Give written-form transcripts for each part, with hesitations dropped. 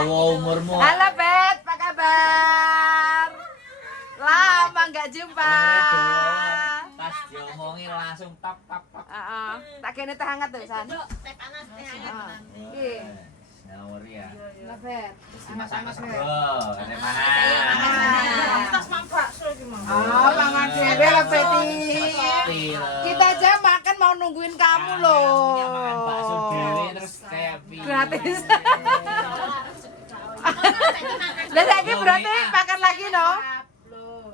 Umurmu. Halo Bet, apa kabar? Lama nggak jumpa. Pas diomongin langsung tak. Tak kene teh hangat tuh, San. Teh panas, teh hangat. Iya. Ngawur ya. Lah Bet. Masak-masak bro. Ada mana? Tas mampak suruh gimana? Oh, mangan dhewe lah Beti. Kita aja makan mau nungguin kamu loh. Makan bakso dhewe terus kayak piye. Gratis. Lah saiki berarti makan lagi no?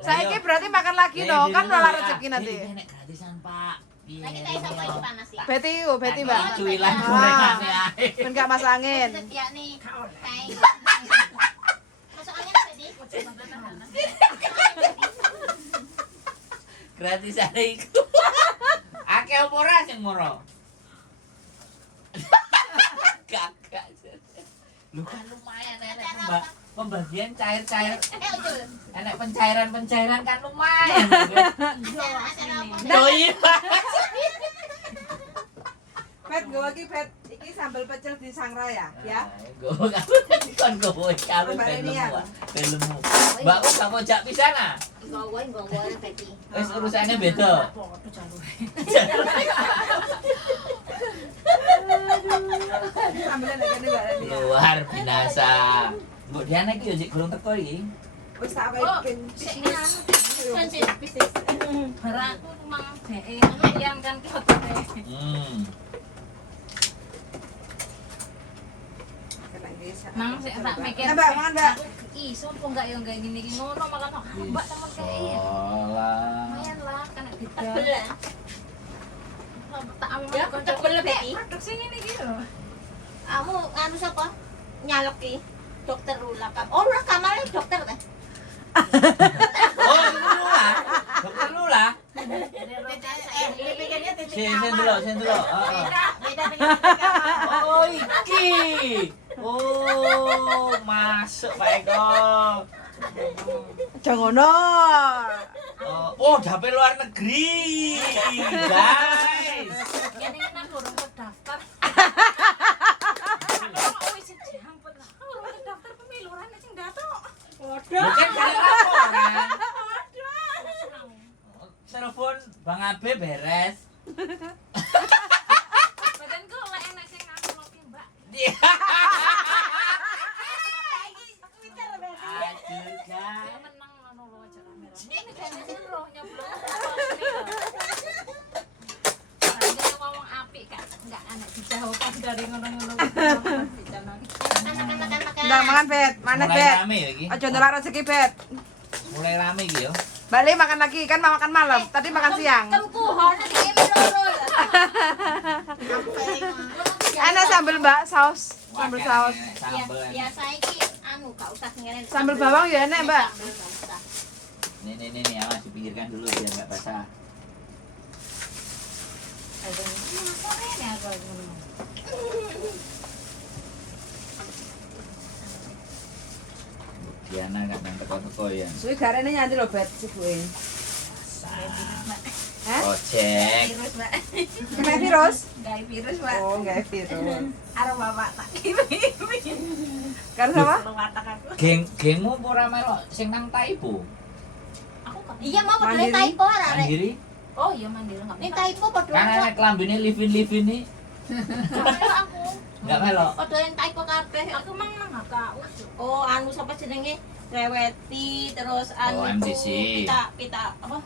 Saiki berarti makan lagi no? Kan malah rezeki nanti. Nek gratisan, Pak. Lagi teh sampo iki panas ya. Beti, Beti Mbak. Cuilan gorengane ae. Ben gak masuk angin. Ya nih. Kayak. Masuk angin tadi. Gratisan iku. Akeh apa ora sing moro? Kakak. Lu kan lumayan enek pembagian cair-cair. Ujul. Enek pencairan-pencairan kan lumayan. Acara apa? Oh iya. Bet, gue lagi Bet. Iki sambal pecel di Sangraya, ya. Gue kan gue karo filmmu. Filmmu. Mbak kok gak pojak pisan ah? Gowoin Betty. Wis urusannya beda. Sambalnya nek kene Mbak Rani. Luar binasa. Mbok Diana iki yo sik gurung teko iki. Wis tak wekin. Sensitif bisnis. Baraku mang dhek yang kan ki hotele. Mang sik tak mikir. Mbak, mangan Mbak. Iso kok enggak yo enggak gini iki ngono malah kok mbak temen kae. Salah. Lumayan lah kan kita. Tebel lah. Tak awi Ya, tebel Betty. Produk sing ngene iki lho. Kamu anu sapa? Nyalok ki. Dokter Lula Kam. Oh, Lula Kamal dokter teh. Oh, Lula. Dokter Lula. Sen delok. Heeh. Beda dengan Oh, iki. Oh, masuk Pak Eko. Jangan ngono. Oh, dapet luar negeri. Guys. Kene nang urung terdaftar. Oh, wis diampun lah. Urung terdaftar pemiluran sing datok. Bukan kayak laporan. Telepon Bang Abe beres. Badanku lek enek sing ngaku loki, Mbak. Aduh, Dia guys. menang ngono lho aja rame-rame. Ini kene roh nyoblok. Saya ngomong apik Kak, enggak anak dijauhkan dari ngono-ngono. Ndang mangan Bet, mana Mulai Bet? rame ya iki. Aja nolak rezeki Bet. Mulai rame iki yo. Balik makan lagi, kan mau makan malam. Tadi makan siang. Kempuhon iki menurun. Enak sambal Mbak, saus. Sambal saus. Sambel. Biasa iki anu gak usah ngeren. Sambal bawang ya enak Mbak. Nih, awas dipinggirkan dulu biar enggak basah. Diana enggak main teko-teko ya. Suwi garene nyanti lho Bet sibuke. Hah? Ojek. Virus, Mbak. Kena virus? Gawe virus, Mbak. Oh, enggak virus. Arep bapak tak kimi. Karo sama? Kalau watak aku. Gengmu apa ora melok sing nang Taipo? Aku kan. Iya mau padahal Mandiri. typo arek. Mandiri. Oh, iya mandiri enggak. Ning typo padha Kan ana klambine live-in nih. Aku. Enggak melok. padha yang typo kabeh. Aku mang nang HKU. Oh, anu sapa jenenge? Reweti terus anu Oh, iku, MDC. pita apa?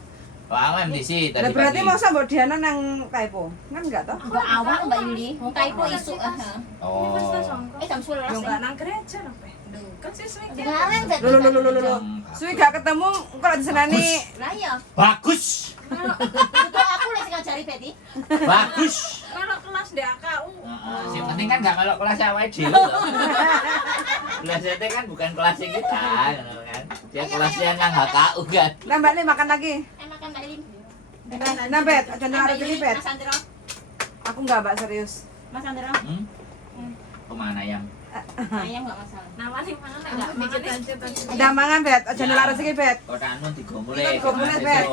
Wah, MDC tadi. Lah berarti pagi. masa Mbak Diana nang typo? Kan enggak toh? Mbak awal Mbak Yuli, wong typo isu Oh. jam 11. Yo enggak nang gereja lho, Pe. Kan siswa iki. Sekarang tadi. Lho. Suwi gak ketemu kok disenani. Lah iya. Bagus. Betul aku lek sing ngajari Betty. Bagus. Kalau kelas di HKU. Heeh, sing penting kan enggak melok kelas awake dhewe. Kelas itu kan bukan kelasnya kita, gitu kan. Dia kelasnya nang HKU kan. Nah Mbak Lim makan lagi. Makan Mbak Lin. Nah Bet, aja nolak rezeki Bet. Mas Andro. Aku enggak Mbak serius. Mas Andro. Kemana yang? Ayam enggak masalah. Namanya mana enggak mikir lanjut. Udah mangan Bet, aja nolak rezeki Bet. Kota anu digomule. Digomule, Bet.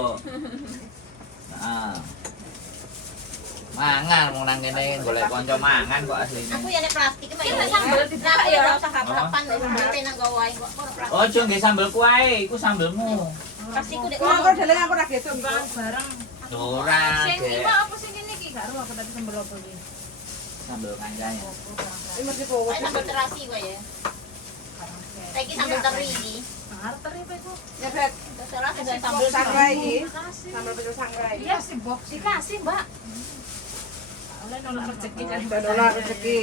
Nah. Mangan mau nang kene golek kanca mangan kok asline. Aku ya nek plastik mah Kita sambel dibuka ya. ora usah kapan wis sampe nang gawe wae kok ora plastik. Ojo nggih sambel kuae, iku sambelmu. Plastikku dek Kok aku deleng aku ora gitu. Bareng. Ora, Sing Dek. iki apa sing ngene iki gak ero aku tadi sambel apa iki. Sambel kancane. Ini mesti bawa. Kayak sambal terasi wae ya. Saiki sambal teri iki. Arep teri apa iku? Ya, Bet. Terus ada sambal Sangrai iki. Makasih. Sambal pecel sangrai. Iya sih box dikasih, Mbak. Oleh nolak rezeki kan. Dan nolak rezeki.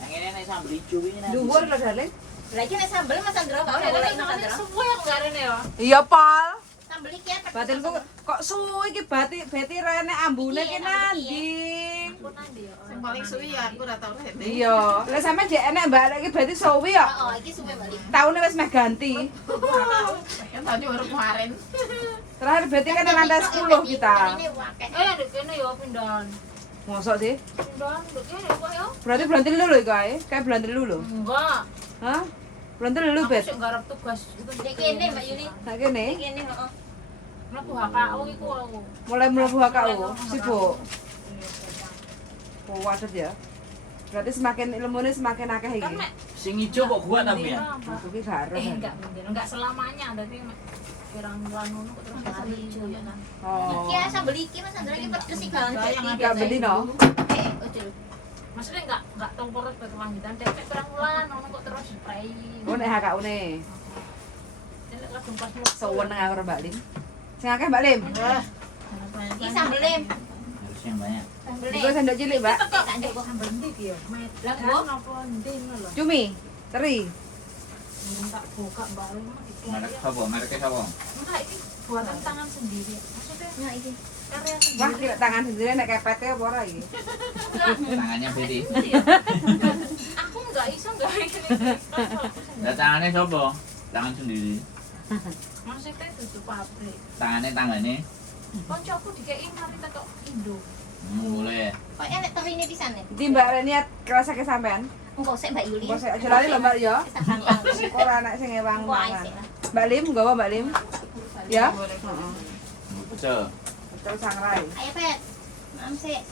Yang ini nek sambel ijo iki nek. Dhuwur lho, Darling. Lagi nek sambel Mas Andro Oh, gak ya boleh kan Mas namanya Andro. suwe aku gak rene ya. Iya, Pal. Sambel iki apa? Batinku kok suwi iki Beti rene ambune ki nandi. Aku nandi ya. Yang paling suwi ya aku ora tau rene. Iya, lha sampe jek enek Mbak iki berarti suwi ya. Oh, iki suwe balik. Taune wis meh ganti. Kan tadi baru kemarin. Terakhir berarti kan di lantai 10 kita. Ini wakeh. Ndek kene ya pindahan. Mosok sih? Pindahan ndek kene kok ya. Berarti bulan telu lho iki ae. Kayak bulan telu lho. Enggak. Hah? Bulan telu Aku Bet. sik garap tugas itu Dek kene Mbak Yuli. Sak kene Dek kene heeh. mlebu HKU iku aku. mulai mlebu HKU sibuk. Oh, waduh ya. Berarti semakin ilmune semakin akeh Kan iki. mek Sing ijo kok gua ta ya. Aku ki gak ero. enggak mungkin enggak selamanya tapi mek pirang bulan ngono kok terus kali hijau ya kan. Oh. Iki ya sambel iki Mas Andro iki pedes iki kan. Gak beli no. Ojo. Maksudnya enggak tongkoros berkelanjutan dek mek pirang bulan ngono kok terus spray. Oh nek HKU ne. Nek langsung pas Seweneng aku karo Mbak Lim. Sing akeh Mbak Lim. Iki sambelem. Harus yang banyak. Sambelem. Iku sendok cilik, Mbak. Tak ndek kok. sambel ndi ki ya? Met. Lah, Lah Bu? napa ndi ngono lho. Cumi, teri. Tak buka baru Merek sapa? Mereke sapa? enggak ini buatan tangan sendiri. Maksudnya Nah iki. karya Wah, sendiri. kira tangan sendiri nek kepete apa ora iki? Tangannya Betty. Aku enggak iso enggak gini. Lah tangannya sapa? Tangan sendiri. Maksudnya itu pabrik. Tangannya. Koncoku dikei mari tekok Indo. Boleh. Kok enek terine pisan nih. Jadi Mbak niat kerasa ke sampean. Engko sik Mbak Yuli. Engko sik aja lali lho Mbak ya. Sangkang. Ora anak sing ewang Engko ae mangan. sik lah. Mbak Lim, nggawa Mbak Lim. Ya? Heeh. Betul. Betul sangrai. Ayo Pet. Mam sik.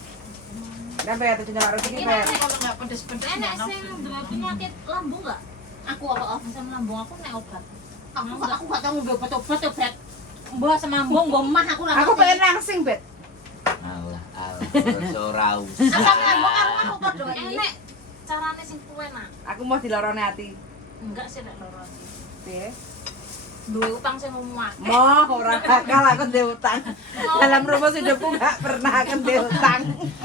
Dan Pet itu nyala rezeki Ini Pet. Kalau nggak pedes-pedes Enak nggak sing nafsu. duwe penyakit lambung enggak? Aku apa? Asam lambung aku nek obat. Aku gak tau ngombe obat-obat tuh Pet. Mbah semambung, mbah mah aku lah. Aku pengen langsing, Bet. Allah, ora usah. Asam lambung aku padha iki. Enek carane sing enak. Aku mau dilorone ati. Enggak sih nek loro. Piye? Duwe utang sing omah. Moh, ora bakal aku ndek utang. Dalam rumus hidupku gak pernah aku ndek utang.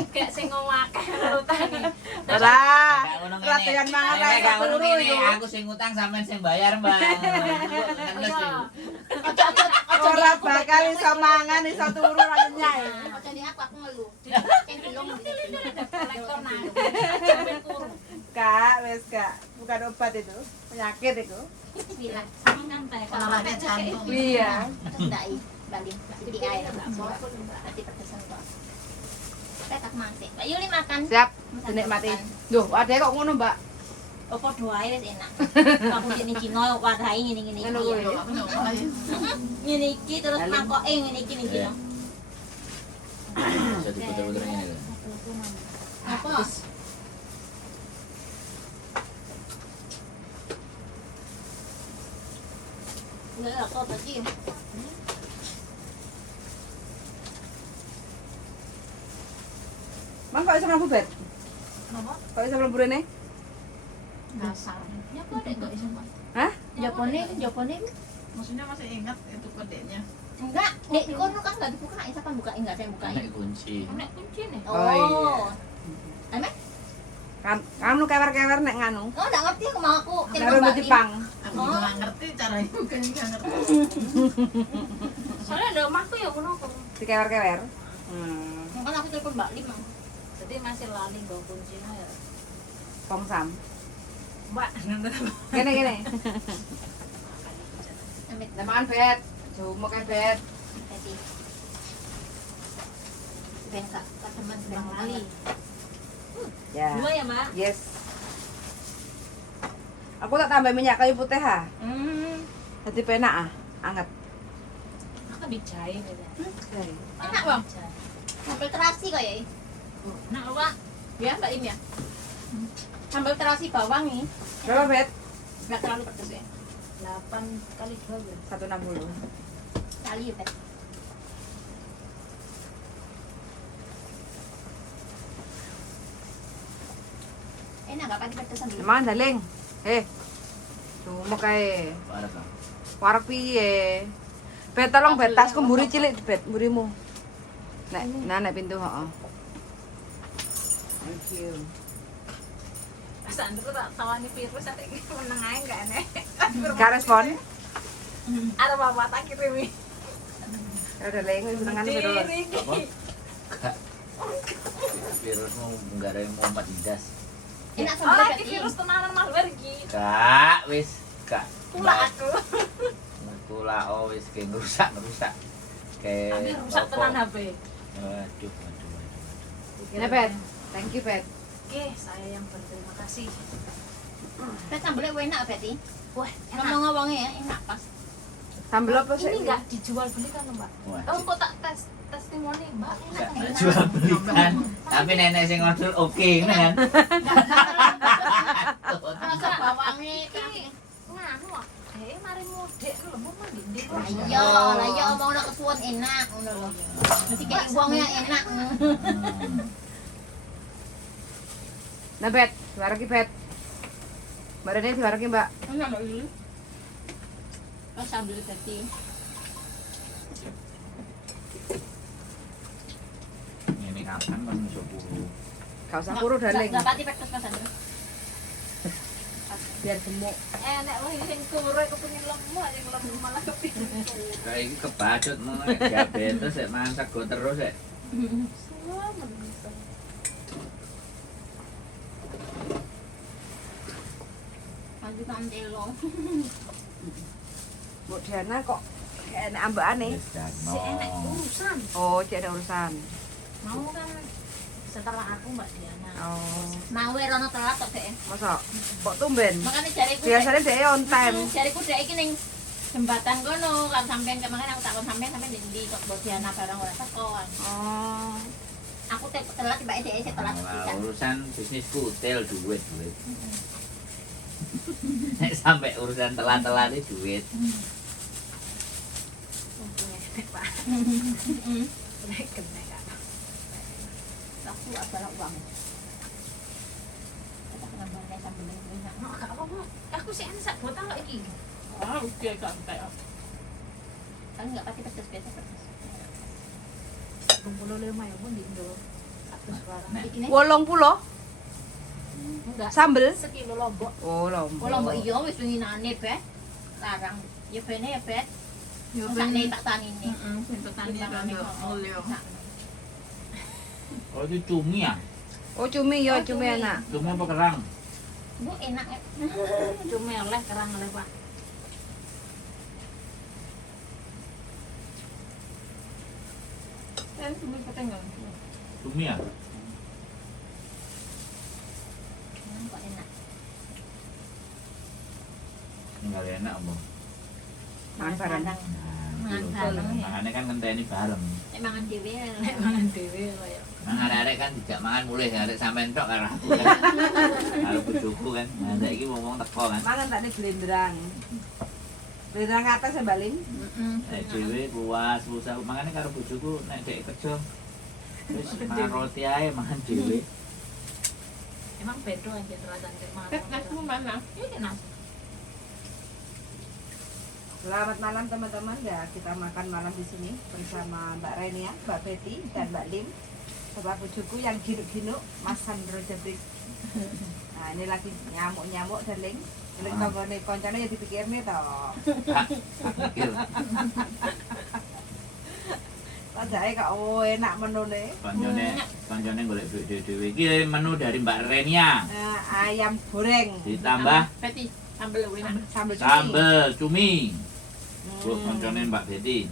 Kayak sing ngomake utane. Ora. Gak ngono ngene. Latihan mangan Nek ae gak ngono turu ngene, iku. aku sing ngutang sampean sing bayar, Mbak. Ngenes iki. Ora bakal iso mangan iso turu ra nyenyak. Ojo di aku ngeluh. Sing belum Kolektor nah. Sampai kurung. Kak, wes Kak. Bukan obat itu. Penyakit itu. bilang Sama kan teh Kalau ada jantung. Iya. ndai balik di air nanti pedesan kok. Kita tak masih. Mbak Yuli makan. Siap. Dinikmati. Duh, ada kok ngono, Mbak. Oh, podo ae wis enak. Kamu sini Cina wadahi ngene-ngene iki. Ngono kuwi. ya. Ngene iki terus mangkoke ngene iki ning Cina. Bisa diputer-puter ngene lho. Apa? Enggak kok tadi. Mang kok iso mlebu bet? Kenapa? Kok iso mlebu rene? Dasar. Ya kok dek kok iso Pak? Hah? Japone Maksudnya masih ingat itu kodenya. enggak, Dek, kono kan enggak dibukain, siapa bukain enggak saya bukain. Nek kunci. Nek kunci nih. Oh, iya. Emek? Kan kamu kewer-kewer nek nganu. Oh, enggak ngerti aku mau aku Karo Mbak Lim. Jepang. Aku juga nggak ngerti caranya bukan nggak ngerti. Soalnya ada omahku ya ngono kok. Dikewer-kewer. Kan aku telepon Mbak Lim. Mang. Jadi masih lali nggo kuncinya ya. Pongsam. Mbak, Gini gini. Amit Makan bet. Cuma kayak bet. tadi. Ben kak, teman Bang lali. Ya. Dua ya, Mbak? Yes. Aku tak tambah minyak kayu putih ha. Jadi penak ah, anget. Aku dijahe gitu. Enak, Bang. Sampai terasi kok ya. Nah, Pak. Ya, Mbak Im ya. Sambal terasi bawang nih, Berapa, Bet? nggak terlalu pedes ya. 8 kali 12. 160. Kali ya, Bet. Enak nggak pakai pedesan dulu? Emang daling. Cuma kayak Parah kan. warak piye. Bet tolong bet tasku mburi cilik bet mburimu. Nek pintu, heeh. Thank you. Mas Andrew tak tawani virus ada iki meneng ae enggak aneh. Gak respon? Ada bapak tak kirimi. Ya udah leng wis senengan Diri terus. iki. Gak. Virusmu enggak ada yang Muhammad Didas. Enak Oh, sambal lagi virus tenanan malware iki. Kak, wis kak. Tulak aku. Kula wis ke ngerusak. Kayak Tapi rusak tenan HP. Waduh. Ini Bet. Thank you, Bet. Oke, saya yang berterima kasih. Bet sambalnya enak, Bet. Wah, enak. Ngomong-ngomongnya ya, enak pas. Sambel apa sih? Ini enggak dijual beli kan, Mbak? Wah. Oh, kok tak testimoni, Mbak? Gak jual belikan. Tapi nenek sing order oke kan. Rasa bawangnya Iki nganu kok. Mari mudek lho, mau mandi ndi kok. lah iya omongno kesuwun enak ngono lho. Mesti kayak wongnya enak. Nah, Bet, diwaraki, Bet. Mbak Rene diwaraki, Mbak. Enak lho ini. Pas sambal tadi. Ini kapan Mas masuk puru? Gak usah puru daling. Enggak pati pedes Mas Andrew. Biar gemuk. Enak loh sing kurek kepengin lemah, yang lemah malah kepengin kurek. Kayak iki kebacut mau diabetes sik mangan sego terus sik. Semua menbisa. Lanjutan telo. Bu Diana kok kayak enak ambekane. Wis jan. Si enak urusan. Oh, cek ada urusan. Mau kan setelah aku Mbak Diana. Oh, Mau rono telat kok dek. masa? Kok tumben? Makane jariku. Biasanya dia on time. Jariku dek iki ning jembatan kono kan sampean kemarin aku takon sampean ndi kok Bodiana barang ora teko kan. Oh. Aku telat tiba dhek sik telat Wah, pisan. urusan bisnis kutil duit. Nek sampai urusan telat-telat itu duit. Untungnya enak Pak. Nek kena Kak. Aku adalah uang. Kita kena bayar sambil enak. Nek gak apa-apa. Aku sih enak sak botol kok iki. Ah, oke santai. Kan enggak pakai pedes biasa pedes. 25 ya pun di Indo. Satu suara. Iki nih. 80 Enggak. sambel. Sekilo lombok. Oh, lombok. Kalau mbok iya wis winginane, Bet. Larang. Ya bene ya, Bet. Yo Sakne tak tani ini. Heeh, sing petani rada mulya. Oh itu cumi ya? Oh, cumi ya, cumi enak. Cumi apa kerang? Bu enak ya. Cuma oleh kerang oleh Pak. Kan cuma ketengah. Cumi ya? Kok enak. Enggak enak Om. Makan bareng. Mangan bareng ya. Makanya kan ngenteni bareng. Nek mangan dhewe. Nek mangan dhewe kaya. Mangan arek kan tidak mangan mulai arek sampean tok karo aku kan. Karo bojoku kan. Nah saiki ngomong teko kan. Mangan tak blenderang. Blenderang atas ya, Mbak Ling. Heeh. Nek dhewe puas usah makane karo bojoku nek dek kerja wis mangan roti ae mangan dhewe. Emang beda aja rasanya kayak mana? Kasmu mana? Ini nasi. Selamat malam teman-teman ya, kita makan malam di sini bersama Mbak Renia, Mbak Betty dan Mbak Lim. Bapak bojoku yang ginuk-ginuk, Mas Sandro Jabrik. Nah ini lagi nyamuk-nyamuk dan Ling. Ling tanggane koncone ya dipikirne to. Pikir Padahal kok enak menune. kancane golek duit dhewe. Iki menu dari Mbak Renia. Ayam goreng Ditambah Peti sambel enak. sambal cumi. sambel cumi. Buat kancane Mbak Betty.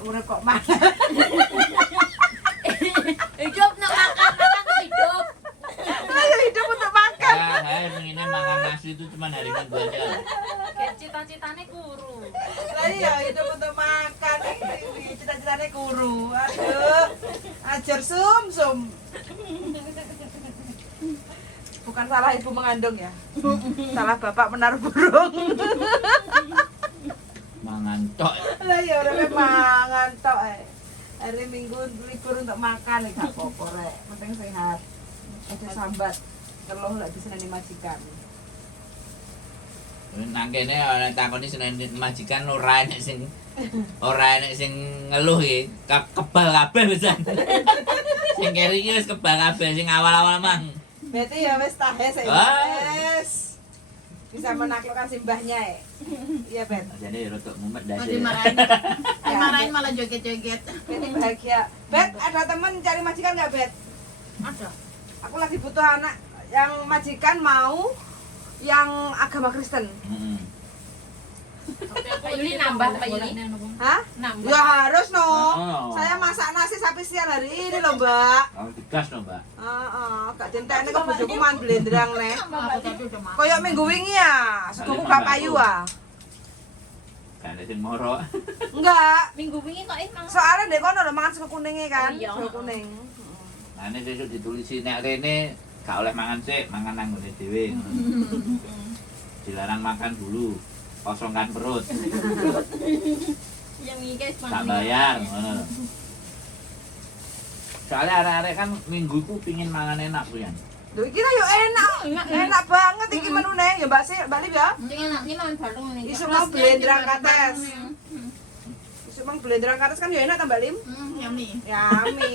Urip kok mana? Hidup nak makan hidup. Ayo hidup untuk makan. Ya, ini makan nasi itu cuma hari Minggu aja. Kecil cita-citane kuru. Lah iya hidup untuk makan ini cita-citanya guru. Aduh. Ajar sum. Bukan salah ibu mengandung ya. Salah bapak menaruh burung. Mangan tok. Lah ya ora mangan tok hari Minggu libur untuk makan gak apa-apa rek. Penting sehat. Aja sambat. Keluh lek diseneni majikan. Nang kene ana takoni seneni majikan ora enek sing ngeluh iki. Kebal kabeh pisan. Sing keri iki wis kebal kabeh sing awal-awal mang. Berarti ya wis tahe sik. Wes. Bisa menaklukkan simbahnya ya. Iya, Bet. Jadi rotok mumet Oh, dasi. dimarahin malah joget-joget. Berarti bahagia. Bet, ada temen cari majikan nggak, Bet? Ada. Aku lagi butuh anak yang majikan mau yang agama Kristen. Heeh. Pak Yuli nambah Pak Yuli. Hah? Nambah. Ya harus no. Oh. Saya masak nasi sampai siang hari ini loh, Mbak. Oh, digas no, Mbak. Gak dintekne kok bojoku man blendrang nek. Aku tadi udah makan. Koyok minggu wingi ya, segoku gak payu ah. Gak ada sing moro. Enggak. Minggu wingi kok emang. Soalnya dek kono lho mangan sego kuninge kan, Oh, iya. sego kuning. Nah, ini sesuk ditulisi nek rene gak oleh mangan sik, mangan nang ngene dhewe. Dilarang makan dulu. Kosongkan perut. Yang iki guys Tak bayar ngono. Soalnya arek-arek kan minggu ku pingin mangan enak ku yan. Lho iki yo enak. Enak banget iki menune ya Mbak Sih, Mbak Lip ya. Sing enaknya main bareng nih. Isu mau blendrang kates. Isu mau blendrang kates kan ya enak ta Mbak Lim? Yummy. Yami.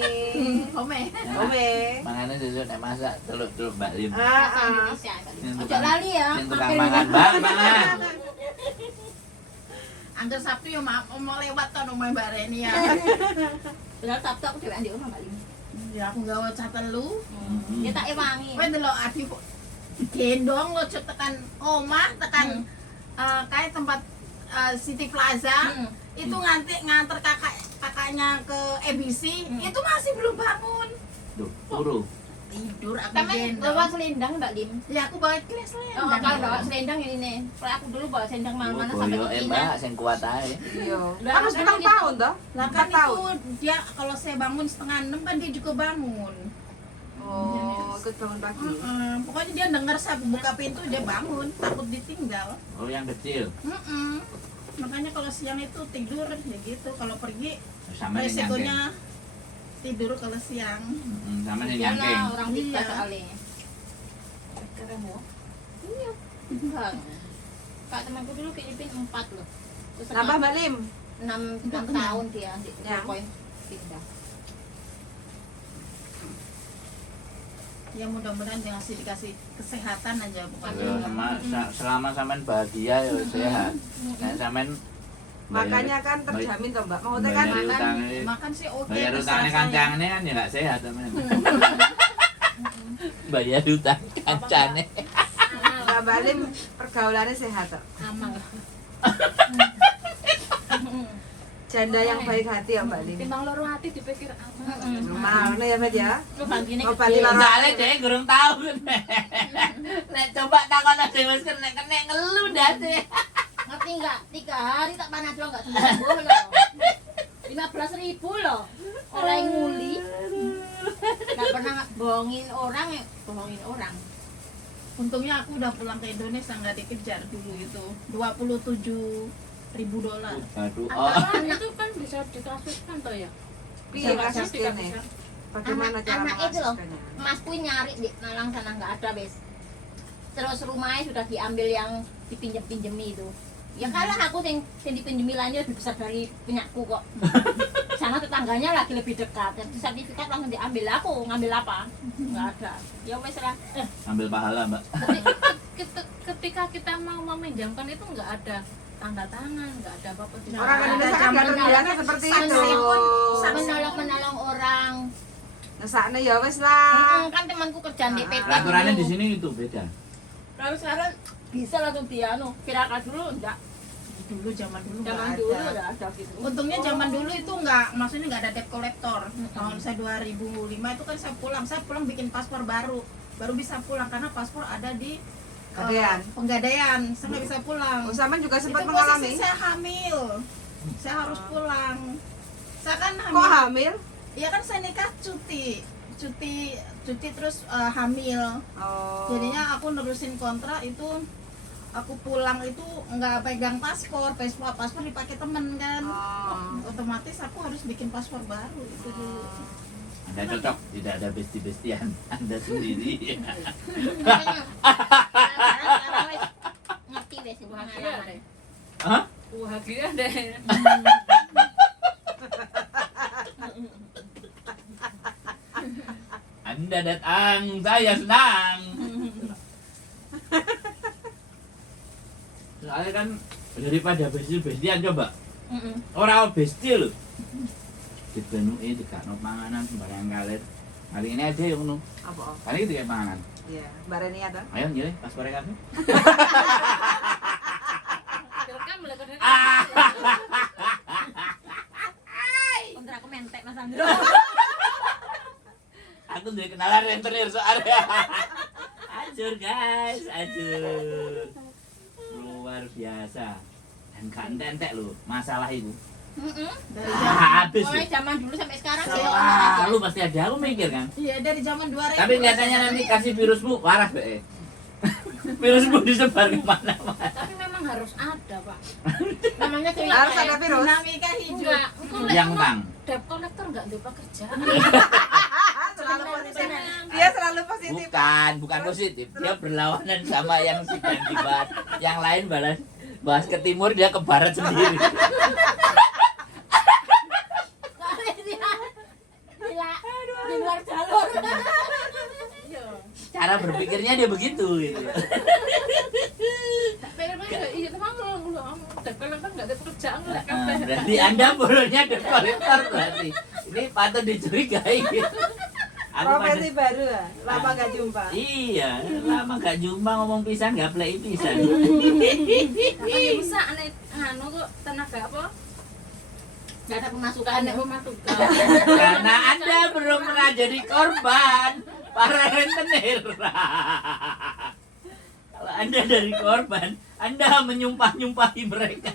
Home. Ome. Mangane sesuk nek masak teluk-teluk Mbak Lim. Ah. Indonesia. Ojo lali ya. Sing tukang mangan, Bang, mangan. Angger Sabtu ya mau lewat to nang Mbak Reni ya. Benar Sabtu aku dhewean di omah Mbak Lim. Ya aku gawe cah telu. Ya tak ewangi. Kowe delok adi kok gendong lo tekan omah, tekan kayak tempat City Plaza. Itu nganter kakaknya ke ABC, itu masih belum bangun. Duh, turu. Tidur aku Kamu bawa gendong. selendang Mbak Lim. Ya aku bawa kelas Oh, kalau bawa selendang ini nih. Kalau aku dulu bawa selendang mana-mana sampai Boyo ke Mbak sing kuat ae. Iya. Udah, Harus kan petang gitu. tahun toh? Lah 4 kan tahun. itu dia kalau saya bangun 5:30 kan dia juga bangun. Oh, ikut bangun pagi. Pokoknya dia dengar saya buka pintu dia bangun, takut ditinggal. Oh, yang kecil. Makanya kalau siang itu tidur ya gitu, kalau pergi Sama ning nyangkeng. resikonya tidur kalau siang. Sama ning Iyalah, nyangkeng. orang tiga Iya. soalnya. Keren loh. Iya. Enggak. Kak temanku dulu Filipin 4 loh. Terus Nambah Mbak Lim. 6 tahun dia di Ya. poin pindah. Ya mudah-mudahan dikasih kesehatan aja bukan Ya, selama sampean bahagia ya sehat. Nek sampean Makanya kan terjamin toh Mbak. Maksudnya kan bayar utang makan sih oke. bayar terserah utangnya saya. kancane kan ya gak sehat teman. Bayar utang kancane. Mbak Lim pergaulannya sehat toh. Aman. Janda yang baik hati ya Mbak Lim. Timbang loro hati dipikir aman. Mana ya Bet ya? Lu bandine Ngobati lara. Soalnya dia gurung tahu. Nek coba takon sing wis kena ngelu dase. Ngerti enggak? 3 hari tak panas doang enggak sembuh loh. 15.000 loh. Orang yang nguli. Enggak pernah bohongin orang ya, bohongin orang. Untungnya aku udah pulang ke Indonesia nggak dikejar dulu itu $27.000. Aduh, oh. Antara itu kan bisa dikasuskan toh ya. Piye kasus kene? Bagaimana cara Anak itu loh. mengasuskannya? Masku nyari di Malang sana nggak ada bes. Terus rumahnya sudah diambil yang dipinjem-pinjemi itu. Ya kalau aku yang dipinjemi lainnya lebih besar dari punyaku kok. Sana tetangganya lagi lebih dekat. Jadi sertifikat langsung diambil. Aku ngambil apa? Nggak ada. Ya wes lah. Ambil pahala, Mbak. Ketika kita mau meminjamkan itu nggak ada tanda tangan, nggak ada apa-apa. Orang Indonesia kan nggak terbiasa seperti itu. Menolong orang. Ngesakne ya wes lah. Kan temanku kerja di PT. Peraturannya dulu. di sini itu beda. Lalu sekarang bisa langsung dia Kirakan dulu enggak. Dulu zaman dulu nggak Zaman ada. dulu udah ada gitu. Untungnya zaman dulu itu maksudnya nggak ada debt collector. Tahun saya 2005 itu kan saya pulang bikin paspor baru bisa pulang karena paspor ada di penggadaian, saya nggak bisa pulang. Usaman juga sempat Itu mengalami. posisi saya hamil, saya harus pulang. Saya kan hamil. Kok hamil? Iya kan saya nikah cuti terus hamil. Oh. Jadinya aku nerusin kontrak itu, aku pulang itu nggak pegang paspor dipakai temen kan. Otomatis aku harus bikin paspor baru itu dulu. Anda cocok, tidak ada besti-bestian Anda sendiri. Sekarang wis ngerti wis pengalaman. Hah? Bahagia deh. Anda datang, saya senang. Soalnya kan daripada besti-bestian coba. Orang besti loh. Dibenui, dikakno panganan sembarang kalir. Hari ini aja yang ngono. Apa? Kali itu kayak panganan. Iya, Mbak Reni ada. Ayo nyilih pas goreng kamu. Direkam boleh kode. Kontra aku mentek Mas Andro. Aku udah kenalan rentenir soalnya. Ajur guys, ajur. Luar biasa. Dan gak entek loh masalah itu. Dari Habis Mulai loh. zaman dulu sampai sekarang sih. Selalu pasti ada, aku mikir kan. Iya dari zaman 2000. Tapi kelihatannya nanti kasih virusmu waras be. Virusmu disebar kemana-mana. Tapi memang harus ada, Pak. Namanya Harus ada virus. Dinamika hidup. Enggak, Yang utang. debt collector enggak ada pekerjaan. Selalu positif. Dia selalu positif. Bukan positif. Dia berlawanan sama yang sedang dibahas. Yang lain bahas ke timur, dia ke barat sendiri. Soalnya dia gila di luar jalur. Iya. Cara berpikirnya dia begitu gitu. Pengen iya memang debt collector enggak ada pekerjaan lah Berarti Anda bodohnya debt collector berarti. Ini patut dicurigai. Aku Profesi baru ya, lama gak jumpa. Iya, lama gak jumpa ngomong pisan gak play pisan. Makanya bisa aneh anu kok tenaga apa? Enggak ada pemasukan. Aneh pemasukan. Karena Anda belum pernah jadi korban para rentenir. Kalau Anda dari korban, Anda menyumpah-nyumpahi mereka.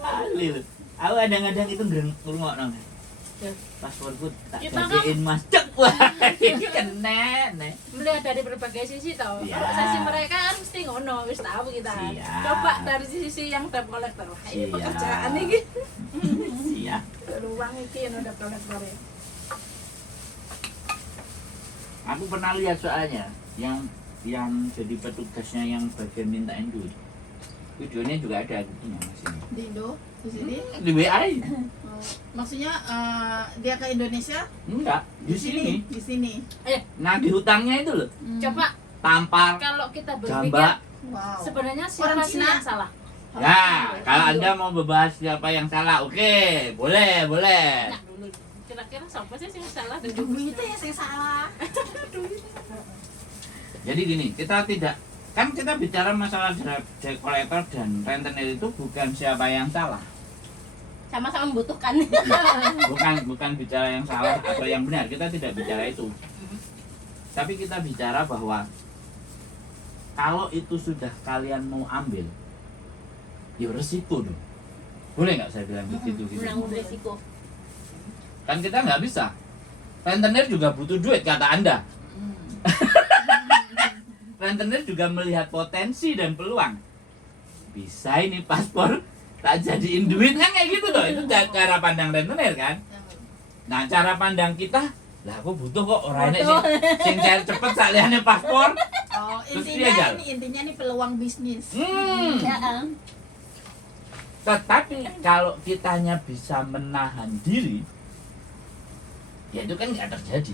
Alil. Aku kadang-kadang itu ngerungokno. Pasporku tak Kita kan- gadein Mas. Cek wah. Kena nih. Melihat dari berbagai sisi tau. Iya. Kalau sisi mereka kan mesti ngono, wis tahu kita. Siap. Coba dari sisi yang debt collector. Ayo Siap. pekerjaan iki. Iya. Ruang iki yang debt collector. Aku pernah lihat soalnya yang jadi petugasnya yang bagian mintain duit. Videonya juga ada gitu masih. Di Indo, di sini. Di WA. Oh, maksudnya dia ke Indonesia? Enggak, di sini. Di sini. Nagih hutangnya itu loh. Coba Tampar, kalau kita berpikir jambak. Wow. sebenarnya Orang siapa sih Cina? yang salah? Ya, kalau Anda mau membahas siapa yang salah, oke, boleh. Nah, dulu kira-kira siapa sih yang salah dan Duit itu ya saya salah. Jadi gini, kita bicara masalah debt collector dan rentenir itu bukan siapa yang salah. Sama-sama membutuhkan. Bukan bicara yang salah atau yang benar, kita tidak bicara itu. Tapi kita bicara bahwa kalau itu sudah kalian mau ambil, ya resiko dong. Boleh nggak saya bilang begitu gitu? Menanggung resiko. Kan kita nggak bisa. Rentenir juga butuh duit kata Anda. Rentenir juga melihat potensi dan peluang. Bisa ini paspor tak jadiin duit kan kayak gitu loh. Itu cara pandang rentenir kan. Nah cara pandang kita, lah aku butuh kok orang ini sing cair cepet saliannya paspor. Oh, Terus dia jalan. intinya ini peluang bisnis. Ya, Tetapi kalau kitanya bisa menahan diri, ya itu kan nggak terjadi.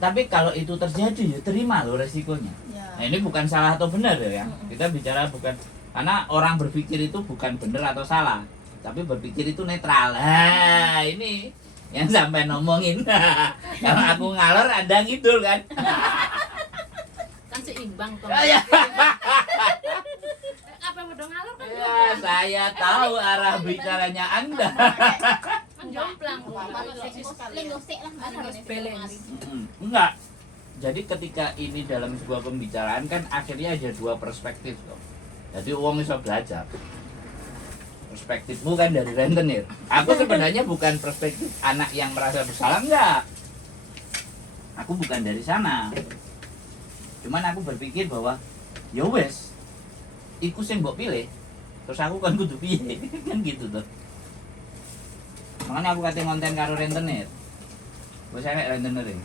Tapi kalau itu terjadi ya terima loh resikonya. Ya. Nah ini bukan salah atau benar ya. Kita bicara bukan, karena orang berpikir itu bukan benar atau salah, tapi berpikir itu netral. Nah ini yang sampai ngomongin. Kalau aku ngalor Anda ngidul kan. kan seimbang toh. Ya, Apa udah ngalor kan ya, saya tahu arah bicaranya Anda. menjomplang. Apa-apa, Lingusik lah, harus balance. Enggak. jadi ketika ini dalam sebuah pembicaraan kan akhirnya ada dua perspektif loh. Jadi uang bisa belajar. Perspektifmu kan dari rentenir. Aku sebenarnya bukan perspektif anak yang merasa bersalah, enggak. Aku bukan dari sana. Cuman aku berpikir bahwa ya wes, iku sing mbok pilih. Terus aku kan kudu piye? Kan gitu tuh. Makanya aku kate konten karo rentenir. Wes enek rentenir iki.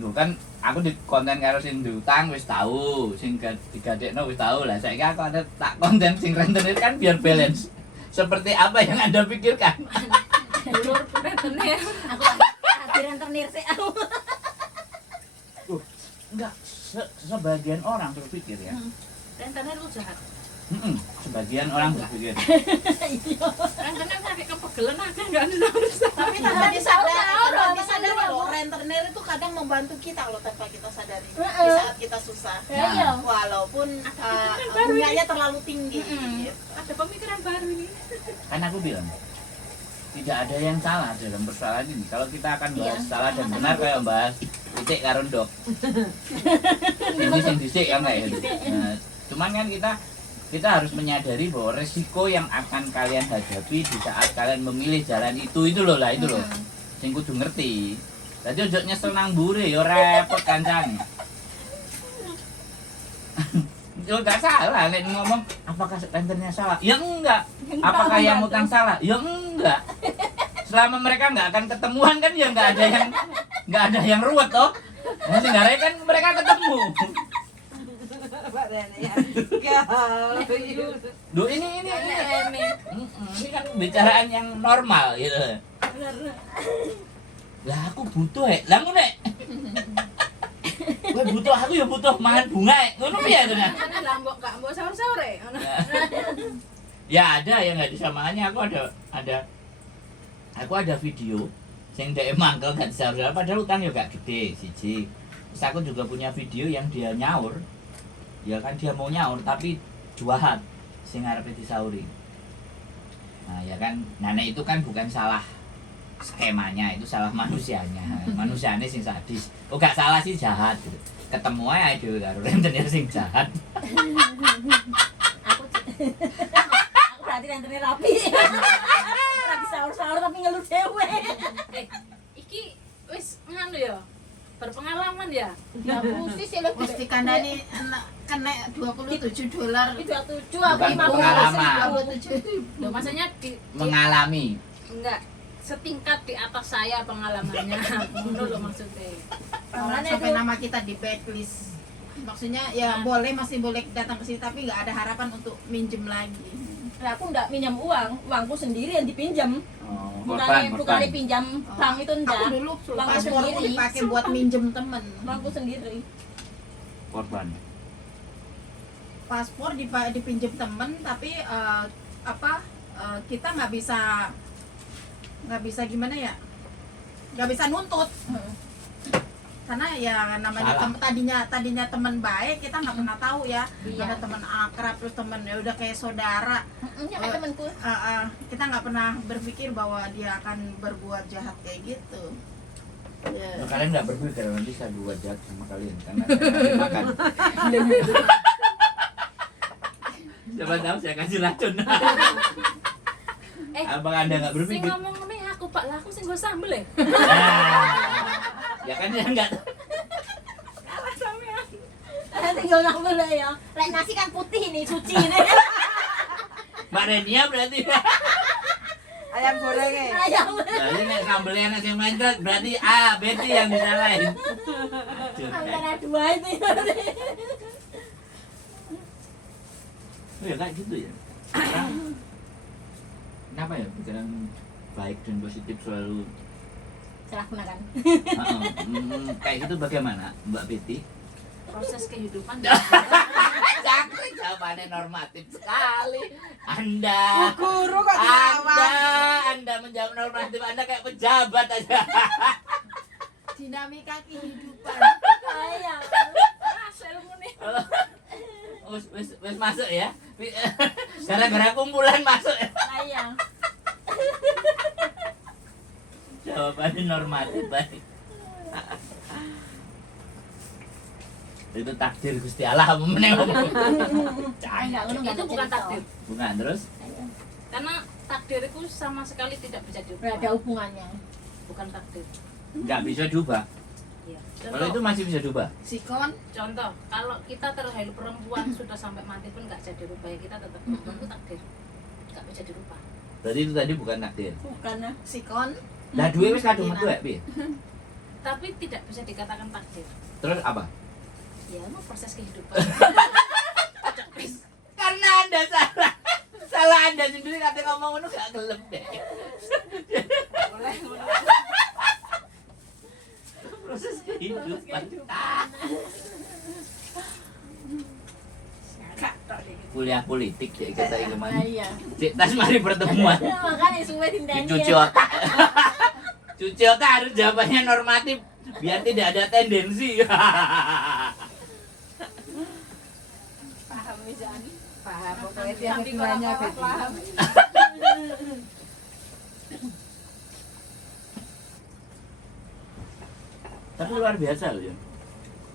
Lho kan aku di konten karo sing diutang wis tahu, sing digadekno wis tahu lah. Saiki aku ada tak konten sing rentenir kan biar balance. Seperti apa yang Anda pikirkan? Dulur rentenir. Aku hadir rentenir sih aku. Enggak, sebagian orang berpikir ya. Rentenir lu jahat. Sebagian orang berpikir. Rentenir sampai kepegelan aja nggak bisa. Tapi tanpa disadari loh, rentenir itu kadang membantu kita loh tanpa kita sadari di saat kita susah. Iya. Walaupun bunganya terlalu tinggi. Gitu. Ada pemikiran baru ini. Kan aku bilang tidak ada yang salah dalam persoalan ini. Kalau kita akan bahas salah dan benar kayak bahas titik karo ndok. Ini sing dhisik kan kayak gitu. Nah, cuman kan kita harus menyadari bahwa resiko yang akan kalian hadapi di saat kalian memilih jalan itu loh lah itu loh. Sing kudu ngerti. Dadi ojo nyesel nang mbure ya repot kancane. Yo gak salah nek ngomong apakah rentenirnya salah? Ya enggak. Apakah yang utang salah? Ya enggak. Selama mereka enggak akan ketemuan kan ya enggak ada yang ruwet toh. Nah, sehingga kan mereka ketemu. Mbak Rene ya. Duh ini kan pembicaraan yang normal gitu. Lah aku butuh lah ngono Kowe butuh aku ya butuh mangan bunga ngono piye to nah. Karena lambok gak mbok sahur-sahur ya. Ya ada yang enggak disamaannya aku ada video sing dhek mangkel gak disahur padahal utang ya gak gede siji. Terus aku juga punya video yang dia nyaur. Ya kan dia mau nyaur tapi juahat sing arepe disauri. Nah, ya kan. Nah, itu kan bukan salah skemanya, itu salah manusianya. Manusianya sing sadis. Oh, gak salah sih jahat gitu. Ketemu aja dhewe karo rentenir sing jahat. Aku berarti rentenir rapi. Rapi sahur-sahur tapi ngeluh dewe. Iki wis nganu ya. Berpengalaman ya. Ya mesti sih lo Mesti kandani kena $27. itu 7 aku Bukan 50. pengalaman. 27. Loh, maksudnya Mengalami. enggak setingkat di atas saya pengalamannya. Ngono lho maksudnya. Sampai nama kita di blacklist. Maksudnya ya masih boleh datang ke sini tapi nggak ada harapan untuk minjem lagi. Nah, aku enggak minjam uangku sendiri yang dipinjam. Oh, Bukan dipinjam bank itu enggak. Aku dulu Uangku pasporku sendiri. dipakai buat minjem temen. Uangku sendiri. Korban. Paspor dipinjem temen tapi kita nggak bisa gimana ya, nggak bisa nuntut karena ya namanya tadinya teman baik, kita nggak pernah tahu ya. Iya. Ada teman akrab terus teman ya udah kayak saudara. Ini kan temanku. Kita nggak pernah berpikir bahwa dia akan berbuat jahat kayak gitu. Nah, kalian nggak berpikir nanti saya buat jahat sama kalian karena saya makan. Siapa tahu saya kasih racun. Apakah Anda nggak Sing berpikir? ngomong nih aku Pak, lah aku sing go sambel ya. Ya kan dia nggak. Kalah sampean. Tinggal nambah lah ya. Lek nasi kan putih nih, suci nih. Mbak Renia berarti. Ayam gorengnya. Ayam. Berarti nek sambelnya anak yang mencret berarti Betty yang disalahin. Antara dua itu. Oh ya kayak gitu ya. Kenapa ya pikiran baik dan positif selalu Salah gunakan. kayak gitu bagaimana Mbak Betty? Proses kehidupan. Cakri jawabannya normatif sekali. Anda Guru kok dijawab. Anda menjawab normatif, Anda kayak pejabat aja. Dinamika kehidupan. Ayam. Ilmu nih. Wis masuk ya. Gara-gara kumpulan masuk ya. Ayam. Jawabannya normatif baik. Itu takdir Gusti Allah apa meneh ngomong. Enggak ngono Itu bukan takdir. Bukan terus Karena takdir itu sama sekali tidak bisa Ada diubah. hubungannya. Bukan takdir. nggak bisa diubah. Iya. Kalau itu masih bisa diubah. Sikon Contoh, kalau kita terhalu perempuan sudah sampai mati pun nggak jadi rubah, ya kita tetap perempuan itu takdir, nggak bisa dirubah. Berarti itu tadi bukan takdir. Bukan. sikon Lah duwe wis kadung metu ya, piye? Tapi tidak bisa dikatakan takdir. Terus apa? Ya, emang proses kehidupan. Karena Anda salah. Salah Anda sendiri kata ngomong ngono gak gelem deh. Boleh. Proses kehidupan. Kuliah politik ya kita ini Nah, mah. iya. Cik tas mari pertemuan. Makanya suwe dinteni. Cuci otak. Cuci otak harus jawabannya normatif biar tidak ada tendensi. paham bisa ani Paham, pokoknya dia hikmahnya Betty. paham Tapi luar biasa loh ya.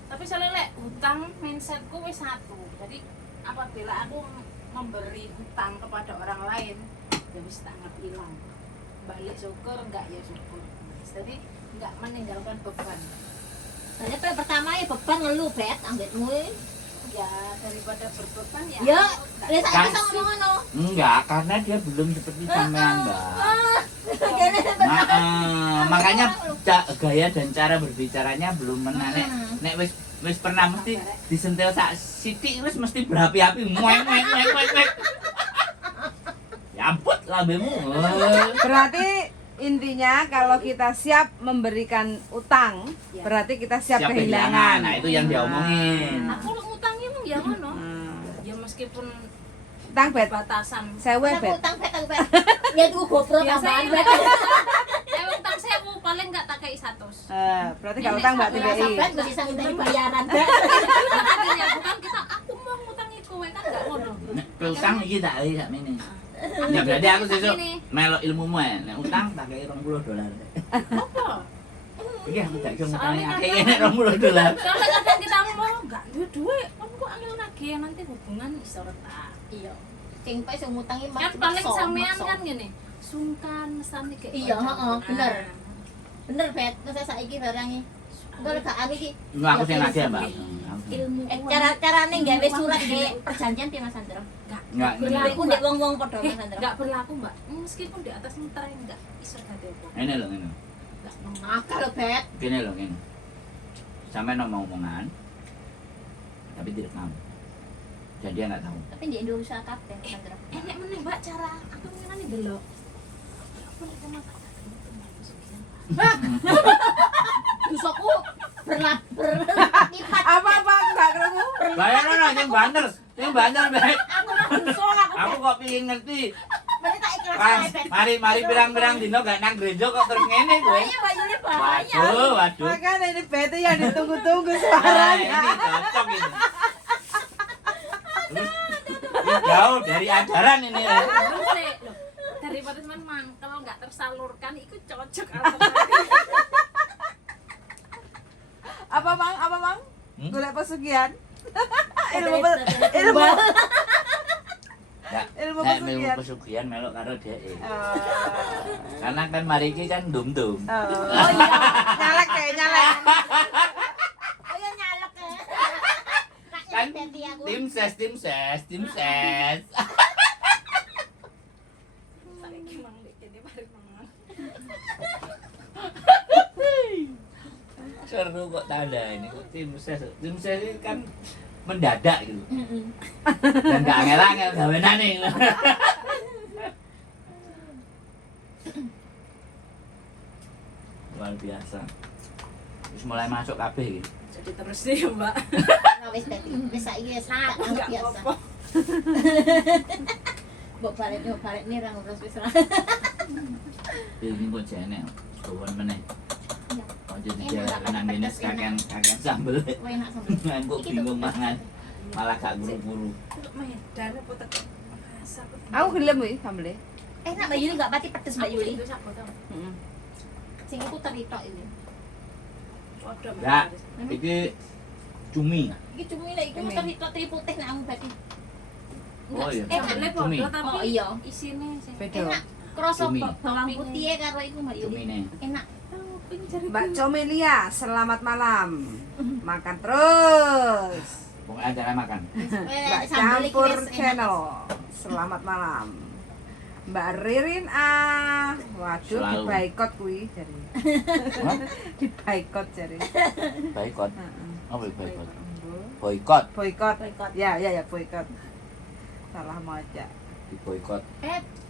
Tapi soalnya lek hutang mindsetku wis satu. Jadi apabila aku memberi hutang kepada orang lain, ya wis tak anggap hilang. Balik syukur enggak ya syukur. Jadi enggak meninggalkan beban. Soalnya pertama ya beban ngeluh bet anggitmu. Ya daripada berbeban ya. Ya, enggak. lek saiki sama ngono. Enggak, karena dia belum seperti sampean, Mbak. Kene Makanya gaya dan cara berbicaranya belum menarik. Nek wis pernah mesti disentil sak sithik wis mesti berapi-api. Muek. Ya ampun lambemu. Berarti intinya kalau kita siap memberikan utang, Ya. berarti kita siap, Siap kehilangan. Nah, itu yang dia omongin. Aku lu ngutangnya emang ya ngono. Hmm. Ya meskipun Utang bet, batasan. sewe bet. utang bet aku bet. Ya tuku GoPro tambahan bet. Saya utang 1.000 paling enggak tak kei 100. Berarti kalau utang mbak Rasa TBI. bet bisa ngenteni bayaran bet. Makanya bukan kita aku mau ngutangi kowe kan enggak ngono. Nek utang iki tak kei sak mene. Ya berarti aku sesuk melok ilmumu ya. Nek utang tak kei $20. Apa? Iki aku gak iso ngutangi Soalnya akeh kadang- nek $20. Soalnya kadang kita ngomong enggak duwe duit, kamu kok angel nagih nanti hubungan iso retak. Iya. Sing pae sing ngutangi Kan paling sampean kan gini, sungkan mestane kayak Iya, heeh, bener. Bener bet, masa saiki barang iki. Kalau gak anu iki Enggak aku sing nagih, Mbak. Ilmu cara-carane gawe surat gawe perjanjian piye Mas Andro? Enggak. Berlaku ndek wong-wong padha Mas Andro. enggak berlaku, Mbak. Meskipun di atas muter enggak iso dadi apa. Ini loh, ini. Enggak mau. Akal lho bet. Gini loh, ini. Sampai ngomong-ngomongan, tapi direkam. Dan dia nggak tahu. Tapi di Indonesia kabeh Mas Andro. Enek meneh, Mbak, cara aku ngene delok. Apa nek kamu Dosaku berlipat. Apa enggak kerungu? Bayangin yang banter, baik. Aku mah dosa aku. Aku kok pingin ngerti. Berarti tak ikhlas Pas, ae bet. mari pirang-pirang dino gak nang gereja kok terus ngene gue. Iya bajunya bahaya. Waduh. Makanya ini Betty yang ditunggu-tunggu Nah, suaranya. ini cocok ini. Terus, ini jauh dari ajaran ini. terus sih, loh, daripada cuman mangkel nggak tersalurkan itu cocok alternatif. Apa Mang? Hmm? Golek pesugihan. ilmu Nggak, Ilmu nek pesugihan. ilmu pesugihan melok karo dhek. Oh. Karena kan mari iki kan dum-dum. Oh iya, nyalek deh, nyalek. Oh ya nyalek ya. Kan Betty aku. tim ses. Saiki mang dek kene mari mangan. Seru kok tanda ini kok tim ses ini kan mendadak gitu. Dan gak angel-angel gawenane. Luar biasa. Terus mulai masuk kabeh gitu. Jadi terus sih, Mbak. Nah, wis Betty, wis saiki wis tak Enggak anggap biasa. apa-apa. Mbok balik nih ra ngobrol wis ra. Ini kok jene. Kawan meneh. Iya. Oh jadi jalan nang ini kakean sambel. Kowe enak sampe. Kan kok bingung mangan. Malah gak guru-guru. Untuk Medan apa tekan Makassar. Aku gelem wih sambel. Enak Mbak Yuli enggak pati pedes Mbak Yuli. Itu siapa tahu? Heeh. Sing iku teritok ini. Waduh, Ya, iki Cumi. Iki cumi lek iku Cumi. teri putih nek aku berarti. Oh iya. Modelnya Cumi. bodoh tapi Oh, iya. isinya sih. Beda. Enak. Kroso Cumi. bawang putih karo iku Mbak Yuli. Cumi nih. Enak. Mbak Comelia, selamat malam. Makan terus. Pokoknya acara makan. Mbak Campur Channel, selamat malam. Mbak Ririn waduh Selalu. dibaikot kuwi jare. Hah? Dibaikot jare. Boykot. Heeh. Oh, boykot. Boykot. Boykot. Boykot. Boykot. Ya, boykot. Salah maca. Di boykot.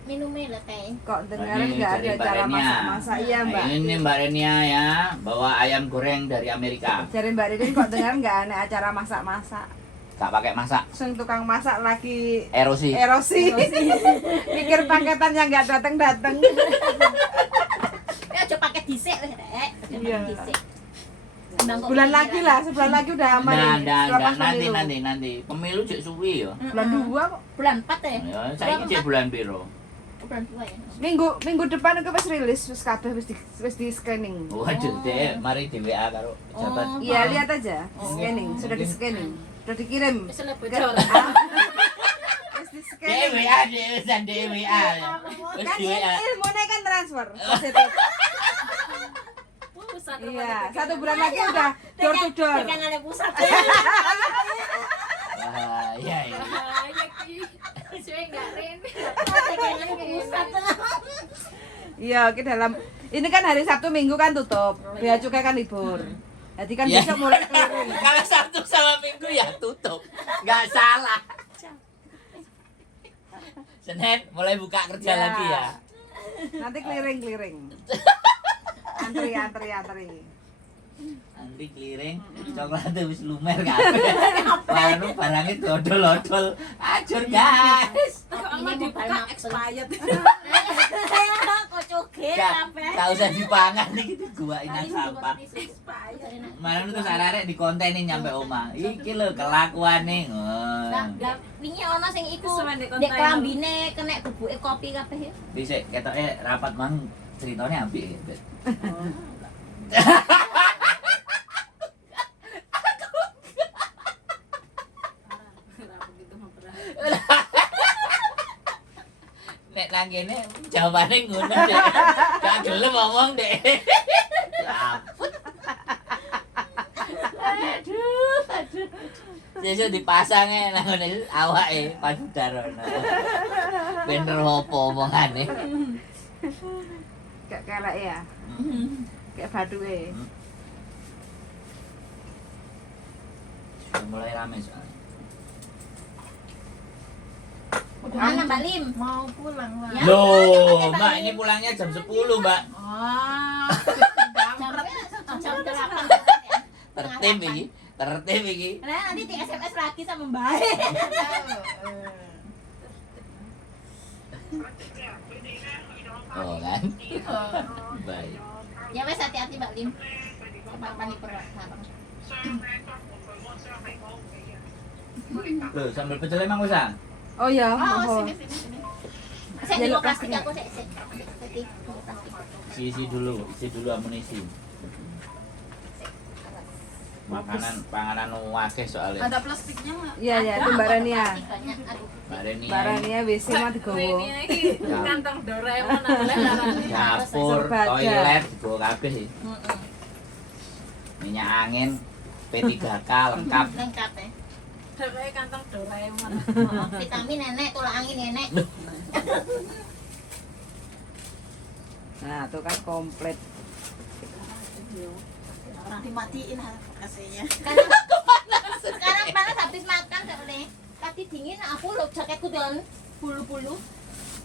Minumnya lah teh. Kok dengar Nah, ini nggak ada dari Mbak cara Renia. masak-masak iya, Nah, Mbak. ini Mbak Renia ya, bawa ayam goreng dari Amerika. Jare Mbak Ririn kok dengar nggak ada acara masak-masak. Gak pakai masak. Sing tukang masak lagi Erosi. erosi. Mikir paketan yang nggak datang-datang. Ya aja pakai dhisik wis, Rek. Aja Iya. pakai dhisik. Undang kok Bulan pikiran. lagi lah, sebulan lagi udah aman Nah, ini. nah, Setelah nah, pas pemilu. nanti. Pemilu cek suwi ya. Bulan 2 kok. Bulan 4 ya? Ya, saya cek bulan piro. Bulan 2 ya. Minggu depan aku wis rilis, wis kabeh wis di scanning. Waduh, deh, mari di WA karo pejabat. Oh. Iya, lihat aja. Oh. Scanning, sudah di scanning. Sudah dikirim. Wis le Ke- bocor. Wis di Deh, scanning. WA, deh, urusan deh, WA. Wis Kan di WA. ilmunya kan transfer. Positif. Pusat Iya, 1 bulan lagi udah door to door. Dagangannya pusat. Wah, iya, iya. Bahaya ki. Saya enggak Ren. Dagangannya pusat. Iya, oke dalam ini kan hari Sabtu Minggu kan tutup. Bea cukai kan libur. Jadi kan Iya. besok mulai keliling. Kalau Sabtu sama Minggu ya tutup. Nggak salah. Senin mulai buka kerja Ya. lagi ya. Nanti keliling. Antri. Nanti clearing, coklatnya wis lumer kabeh. Baru barangnya dodol-dodol. Ajur guys. Kalau dibuka expired. Kok coge Gak, kabeh. gak usah dipangan nih gitu gua ini sampah. Expired. Mana terus arek di kontenin nyampe omah. Iki lho kelakuane. Lah, wingi ana sing iku Kesuwen di ndek kontainer. klambine kena bubuke kopi kabeh ya. Dhisik ketoke rapat mang ceritanya apik. Bet. Nek nang kene jawabane ngono deh. Gak gelem ngomong deh. Ampun. Aduh. Sesuk dipasangnya nang ngene awake payudarono. Bener opo omongane. Kayak kelek ya. Kayak baduke. Udah mulai rame soalnya. Mana Mbak Lim? Mau pulang lah. Ya. Loh, Mbak ini pulangnya jam 10, Mbak. Ah, Jam 8. Tertib iki, tertib iki. Nah, nanti di SMS lagi sama Mbak. Oh kan? Baik. Ya wes hati-hati Mbak Lim. Kepapan di perut. Loh, sambal pecel emang usah? Oh ya, Oh, mohon. sini. Saya Jaluk di plastik plastiknya. aku saya. Isi dulu amunisi. Makanan panganan wakeh soalnya. ada plastiknya nggak? Iya, itu Mbak Renia. Mbak Reni. Mbak Renia WC mah digowo. Ini iki kantong Doraemon boleh larang. Dapur, Serbagam. toilet, dibawa kabeh sih. Minyak angin, P3K lengkap. Lengkap ya. Kayak kantong Doraemon. Vitamin nenek, tulang angin nenek. Nah, tuh kan komplit. Orang dimatiin kasihnya. Sekarang panas habis makan soalnya. Tadi dingin aku loh jaketku dengan bulu-bulu.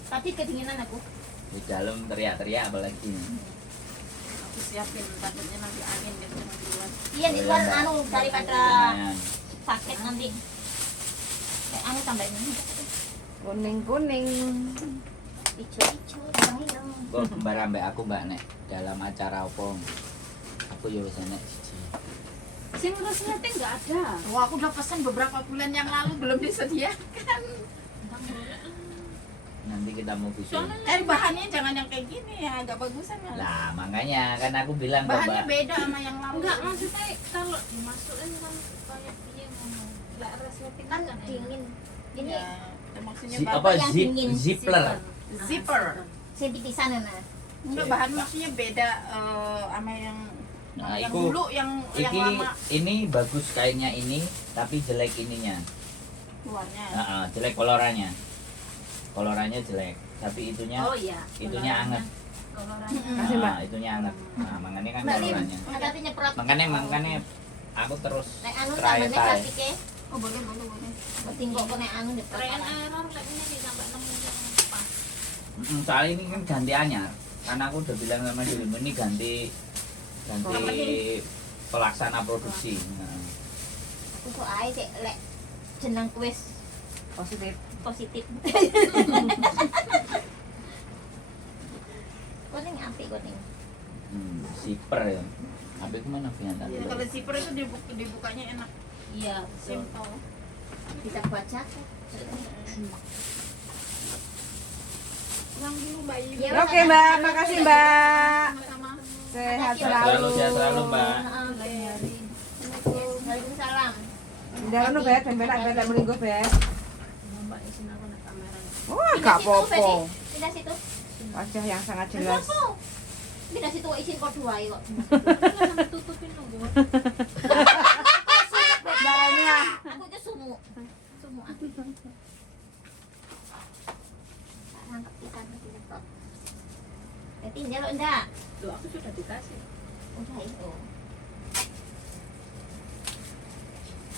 Tadi kedinginan aku. Di dalam teriak-teriak apalagi. Aku siapin takutnya nanti angin kenceng di luar. Iya di luar anu daripada Lumayan. sakit nanti. Kayak anu tambahin Kuning. hijau-hijau, hijau. Kok kembar ambek aku Mbak Nek dalam acara opo? Aku ya wis enek siji. Sing resleting enggak ada. Wah, aku udah pesan beberapa bulan yang lalu belum disediakan. Nanti kita mau bikin. Bahannya jangan yang kayak gini ya, agak bagusan ya. Nah, makanya kan aku bilang Bahannya Bapak. beda sama yang lama. Enggak, maksudnya kalau dimasukin kan kayak piye ngono. Lah resleting Kan dingin. Ini Ya, maksudnya Apa yang zip dingin. zipper. zipper. sepitisan nah. Enggak, bahan maksudnya beda sama yang Nah, yang iku dulu yang lama ini bagus kainnya ini, tapi jelek ininya. luarnya. Jelek kolorannya. Kolorannya jelek, tapi itunya Oh iya. itunya anget. Kolorannya. Kasih, Mbak. Itunya anget. Nah, makanya kan Mbak Lim, kolorannya. hati nyemprot. Makanya aku terus Nek anu try tambahnya try. plastike. Oh, boleh. Tinggal kok nek anu nyemprot. Trial error lek ini sampai nemu yang pas. Soalnya ini kan ganti anyar. Karena aku udah bilang sama dirimu ini ganti pelaksana produksi. Nah. Aku kok ae cek lek jeneng kuis Positif. positif. Kuning apik kuning. Zipper ya. Tapi kemana Fianta? Ya, kalau zipper itu dibukanya enak, Iya, betul. simple. Bisa baca. Pulang dulu Mbak Yu. Ya, Oke Mbak, makasih Mbak. Sama-sama. Sehat Sehat selalu. selalu Mbak. Waalaikumsalam. Jangan lu bet, benak bet melinggo bet. Mbak isin aku nek kamera. Wah, gak apa-apa. Pindah situ. Wajah yang sangat Pindah jelas. situ. Pindah situ izin kok dua ayo kok. Sampai tutupin dong, Bu. Mbak Rania. Aku itu sumu. Sumu aku. Tak nangkep ikan di laptop. Tinggal lo enggak? Loh, aku sudah dikasih. Udah itu.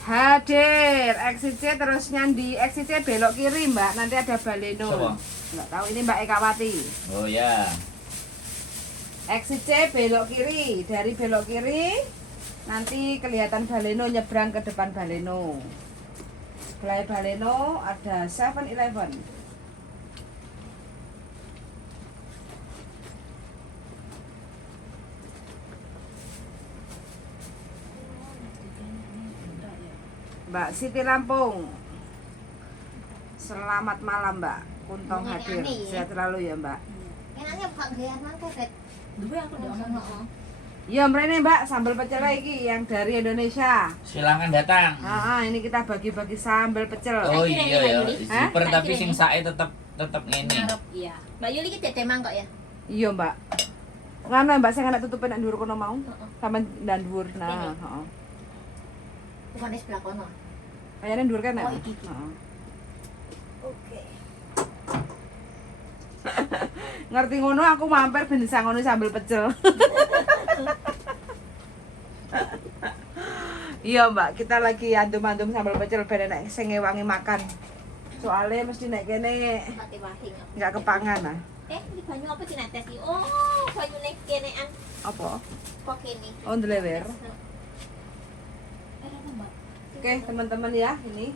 Hadir, exit C terus nyandi, exit C belok kiri Mbak, nanti ada baleno. Siapa? Nggak tahu ini Mbak Ekawati. Oh ya. Exit C belok kiri, dari belok kiri nanti kelihatan baleno nyebrang ke depan baleno. Sebelah baleno ada 7-Eleven. Mbak Siti Lampung. Selamat malam Mbak. Kuntong Ngomongin hadir. aneh ya. Sehat selalu ya Mbak. Enaknya buka gaya mangke bet. Duwe aku udah ngomong. Ya mrene Mbak, sambal pecel iki yang dari Indonesia. Silakan datang. Ini kita bagi-bagi sambal pecel. Oh Akhirnya iya Mbak ya, Yuli. zipper Hah? tapi Akhirnya sing ini. sae tetep ngene. Ngarep, iya. Mbak Yuli ki dede mangkok ya? Iya Mbak. Ngono Mbak sing anak tutupin nang dhuwur kono mau. Heeh. Sama nang dhuwur. Nah, Ini? heeh. Bukan di sebelah kono. Kayaknya dhuwur kan ya? Oh, iki. Heeh. Oke. Ngerti ngono aku mampir ben bisa ngono sambal pecel. Iya Mbak, kita lagi andum-andum sambal pecel ben enak sing ngewangi makan. Soalnya mesti nek kene Mati wahing. nggak kepangan nah. Ini banyu apa dinetes iki? Oh, banyu nek kenean Apa? kok kene. Oh, ndelewer. Ada Mbak. Oke teman-teman ya, ini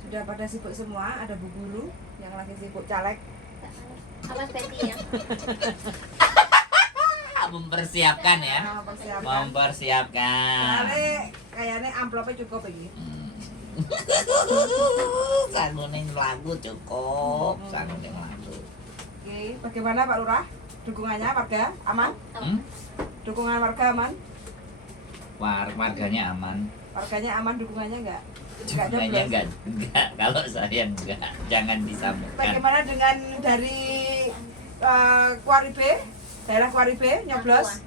sudah pada sibuk semua. Ada Bu Guru yang lagi sibuk caleg. Awas Betty ya. Mempersiapkan ya. Nah, persiapan. Mempersiapkan. Soalnya kayaknya amplopnya cukup ini. Sanguning lagu cukup, sanguning lagu. Oke, bagaimana Pak Lurah? Dukungannya warga aman? Dukungan warga aman? Warganya aman. Warganya aman, dukungannya enggak? Dukungannya enggak, kalau saya enggak, jangan disambungkan. Bagaimana dengan dari Kuaribe? Daerah Kuaribe nyoblos?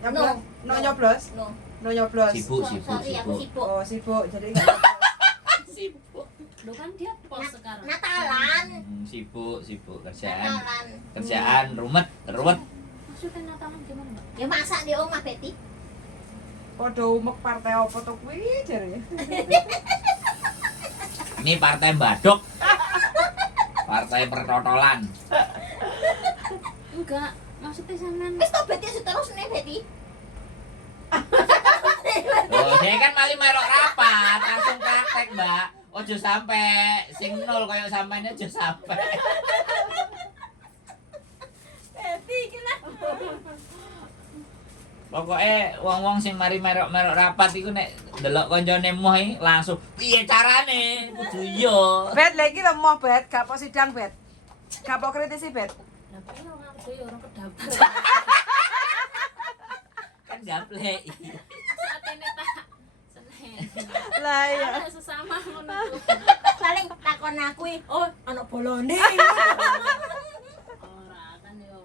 Nyoblos? No nyoblos? No. No nyoblos. Sibuk, So- sibuk, sorry, aku sibuk. sibuk. Oh, sibuk. Jadi enggak nyoblos. Sibuk. Loh kan dia pos sekarang. Natalan. Sibuk kerjaan. Natalan. Kerjaan rumet. Maksudnya Natalan gimana, Mbak? Ya masak di omah Betty. Padha umek partai apa to kuwi jare. Ini partai badok. Partai pertotolan. Enggak, maksudnya sampean Wis to Betty terus nih Betty. Oh, saya kan malah melok rapat, langsung praktek, Mbak. Ojo sampai sing nol koyo sampean ojo sampai. Betty kena. Pokoknya wong-wong sing mari merok-merok rapat iku nek ndelok kancane moh iki langsung piye carane? Kudu yo. Bet lagi lho mau bet, gak posidang bet. Gak mau kritis sih, Bet. Lah kaya orang aku ya orang kedaftar. Kan gaple. Saat ini tak seneng. Lah iya. Ada sesama ngono ku. Paling takon aku oh ana bolone. Ora kan yo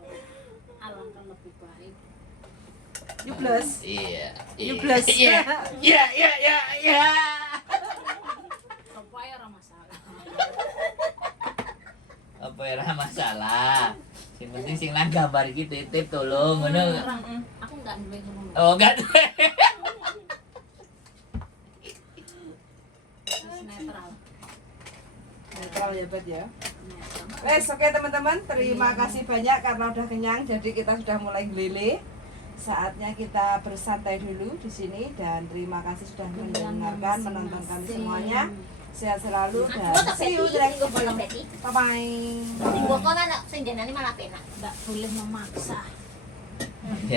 alangkah lebih baik. Nyublos. Iya. Nyublos. Iya. Iya. Supaya ora masalah. Apa ya ora masalah. Sing penting sing nang gambar iki titip tolong ngono. Aku enggak duwe ngono. Oh, enggak. Terus netral. Netral ya, Bet ya. Netral. Wes, oke teman-teman, terima kasih banyak karena udah kenyang. Jadi kita sudah mulai gelele. Saatnya kita bersantai dulu di sini dan terima kasih sudah mendengarkan, menonton kami semuanya. Sehat selalu dan see you di next video. Bye bye. Tinggal kono sing jenenge malah penak. Enggak boleh memaksa.